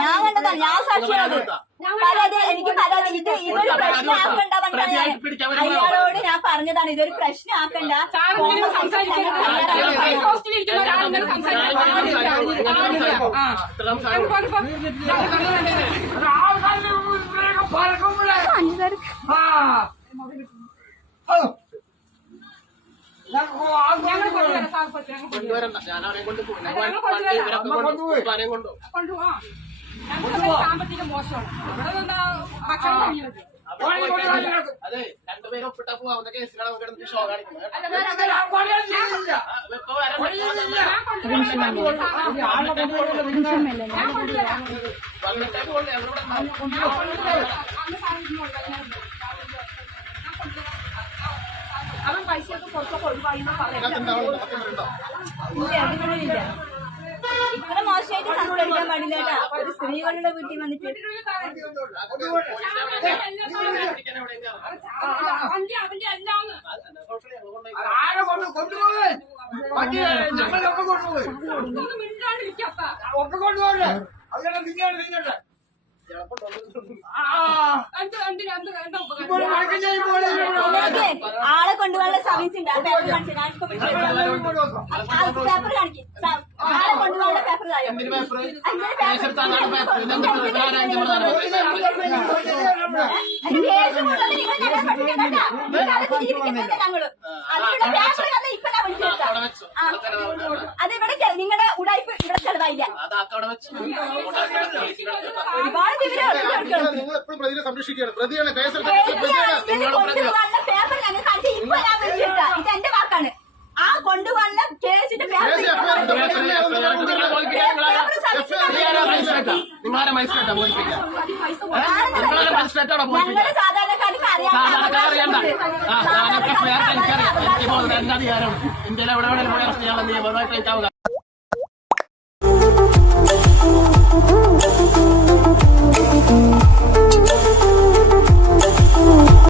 ഞാൻ കണ്ടതാണ്, ഞാൻ സാക്ഷിയാണ്. പരാതി എനിക്ക് പരാതി ഇതൊരു പ്രശ്നമാക്കണ്ട പറഞ്ഞാൽ അയാളോട് ഞാൻ പറഞ്ഞതാണ്, ഇതൊരു പ്രശ്നമാക്കണ്ട. സാമ്പത്തിക മോശമാണ്. ഭക്ഷണം അതെ, രണ്ടുപേരും ഒപ്പിട്ട പോവാവുന്ന കേസുകളെ ഷോ കാണിക്കുന്നത്. അവൻ പൈസയൊക്കെ പുറത്തൊക്കെ ഒഴിവായിന്ന് പറയാം. ഇത്ര മോശമായിട്ട് സംസാരിക്കാൻ പാടില്ല കേട്ടാ. ഒരു സ്ത്രീകളുടെ വീട്ടിൽ വന്നിട്ട് ആളെ കൊണ്ടുപോകാനുള്ള സർവീസ് ഉണ്ട്. പേപ്പർ കാണിച്ചു, ഞാനിപ്പോ പേപ്പർ കാണിക്കും. ആളെ കൊണ്ടുപോകാനുള്ള പേപ്പർ അതിവിടെ നിങ്ങളുടെ ഉടായ്പ ഇവിടെ ചെലവായില്ല. ഒരുപാട് പേപ്പർ ഞങ്ങൾ കാണിച്ചു. ഇപ്പൊ ഞാൻ വിളിച്ചിട്ടാ, ഇത് എന്റെ വാക്കാണ്. ആ കൊണ്ടുവന്ന കേസിന്റെ നിങ്ങളെ മജിസ്ട്രേറ്റാ ബോധിപ്പിക്കാം. ഞങ്ങളുടെ സാധാരണക്കാർക്ക് അറിയാം. എനിക്കറിയാം, എനിക്ക് അധികാരം ഇന്ത്യയിലെ എവിടെ അറസ്റ്റ് ചെയ്യാനുള്ള നിയമപരമായിട്ട് എനിക്ക് അവകാശം.